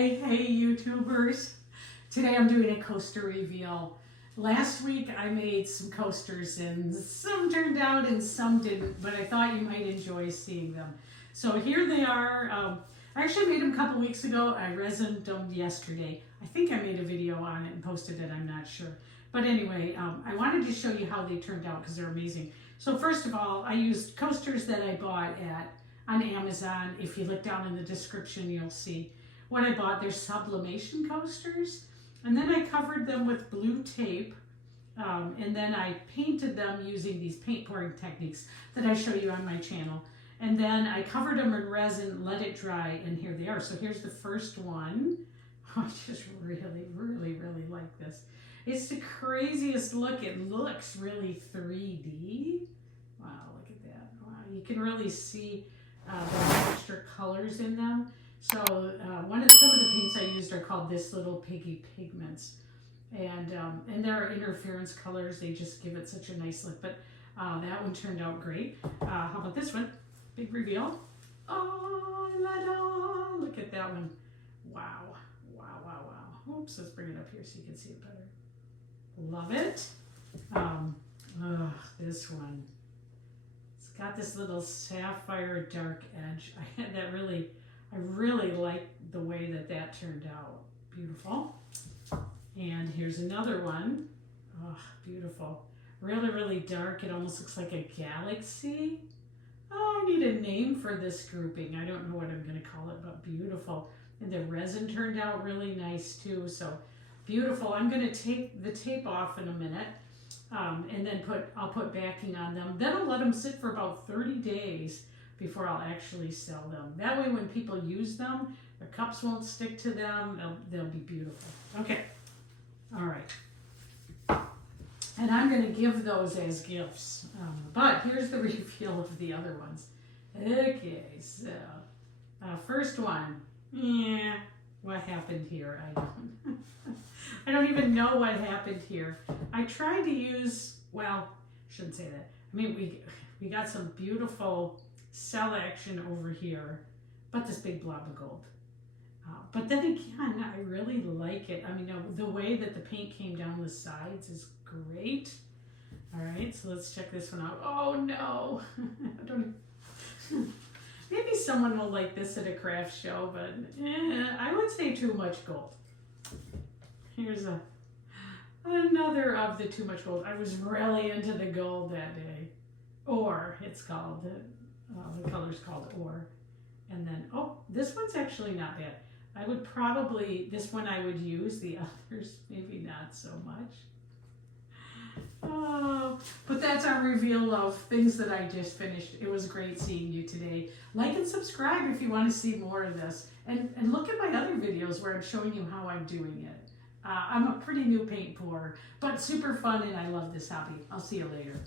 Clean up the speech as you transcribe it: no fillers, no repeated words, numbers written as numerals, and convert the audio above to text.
Hey YouTubers, today I'm doing a coaster reveal. Last week I made some coasters and some turned out and some didn't, but I thought you might enjoy seeing them. So here they are. I actually made them a couple weeks ago. I resined them yesterday. I think I made a video on it and posted it, I'm not sure. But anyway, I wanted to show you how they turned out because they're amazing. So first of all, I used coasters that I bought on Amazon. If you look down in the description, you'll see what I bought. They're sublimation coasters, and then I covered them with blue tape, and then I painted them using these paint pouring techniques that I show you on my channel. And then I covered them in resin, let it dry, and here they are. So here's the first one. I just really like this. It's the craziest look. It looks really 3D. Wow, look at that. Wow, you can really see the extra colors in them. So some of the paints I used are called This Little Piggy Pigments, and there are interference colors. They just give it such a nice look. But that one turned out great. How about this one? Big reveal. Oh la la! Look at that one. Wow. Oops, let's bring it up here so you can see it better. Love it. This one. It's got this little sapphire dark edge. I really like the way that turned out. Beautiful. And here's another one. Oh, beautiful. Really dark. It almost looks like a galaxy. Oh, I need a name for this grouping. I don't know what I'm going to call it, but beautiful. And the resin turned out really nice too. So beautiful. I'm going to take the tape off in a minute. And then I'll put backing on them. Then I'll let them sit for about 30 days before I'll actually sell them. That way when people use them, the cups won't stick to them. They'll be beautiful. Okay. All right. And I'm going to give those as gifts. But here's the reveal of the other ones. Okay, so first one. Yeah, what happened here? I don't even know what happened here. I tried to use, well, shouldn't say that. I mean, we got some beautiful cell action over here, but this big blob of gold. But then again, I really like it. I mean, the way that the paint came down the sides is great. All right, so let's check this one out. Oh no, maybe someone will like this at a craft show, but I would say too much gold. Here's another of the too much gold. I was really into the gold that day. Ore, it's called. The color's called Ore. And then, oh, this one's actually not bad. This one I would use. The others, maybe not so much. Oh, but that's our reveal of things that I just finished. It was great seeing you today. Like and subscribe if you want to see more of this. And look at my other videos where I'm showing you how I'm doing it. I'm a pretty new paint pourer, but super fun and I love this hobby. I'll see you later.